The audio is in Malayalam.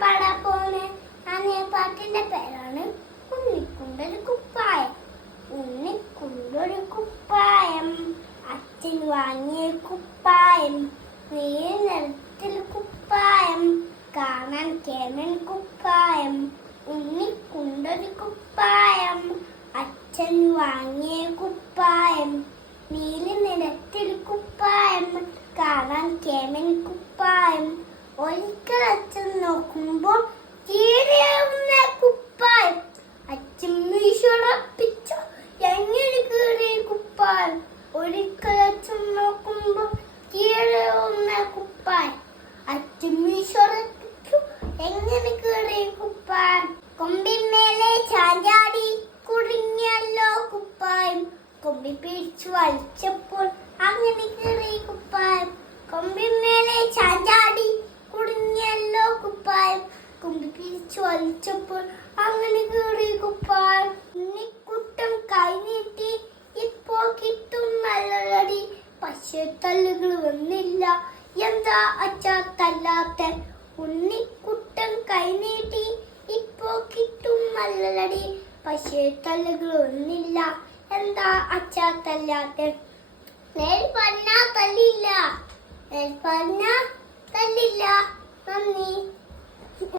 പാടാൻ പോണേ ആ പാട്ടിന്റെ പേരാണ് ഉണ്ണിക്കുണ്ടൊരു കുപ്പായം. ഉണ്ണിക്കുണ്ടൊരു കുപ്പായം. അച്ഛൻ വാങ്ങിയ കുപ്പായം. നീല നിറത്തിൽ കുപ്പായം. കാണാൻ കേമൻ കുപ്പായം. ഉണ്ണിക്കുണ്ടൊരു കുപ്പായം. അച്ഛൻ വാങ്ങിയ കുപ്പായം. നീല നിറത്തിൽ കുപ്പായം കാണാൻ കേമൻ കുപ്പായം ഒരിക്കൽ അച്ഛൻ നോക്കുമ്പോൾ കീറിയാവുന്ന കുപ്പായം. അച്ഛൻ മീശുറപ്പിച്ചു എങ്ങനെ കീറിയ കുപ്പായം? ഒരിക്കൽ അച്ഛൻ നോക്കുമ്പോൾ കീറിയാവുന്ന കുപ്പായം. അച്ഛൻ മീശുറപ്പിച്ചു എങ്ങനെ കീറിയ കുപ്പായം? കൊമ്പിന്മേലെ ചാഞ്ചാടി കുടുങ്ങിയല്ലോ കുപ്പായം. കൊമ്പി പിടിച്ചു വലിച്ചപ്പോൾ അങ്ങനെ കീറിയ കുപ്പായം. കൊമ്പിന്മേലെ വലിച്ചപ്പോൾ അങ്ങനെ കേറി കുപ്പായം ഉണ്ണിക്കുട്ടം കൈനീട്ടി ഇപ്പോ കിട്ടും നല്ലടി പക്ഷേ തല്ലുകൾ വന്നില്ല. എന്താ അച്ഛാ തല്ലാത്ത? ഉണ്ണിക്കുട്ടം കൈനീട്ടി ഇപ്പോ കിട്ടും നല്ലടി പക്ഷേ തല്ലുകൾ വന്നില്ല. എന്താ അച്ഛാ തല്ലാത്ത? നേൽ പറഞ്ഞാ തല്ലില്ല. നേൽ പറഞ്ഞാ തല്ലില്ല. നന്ദി.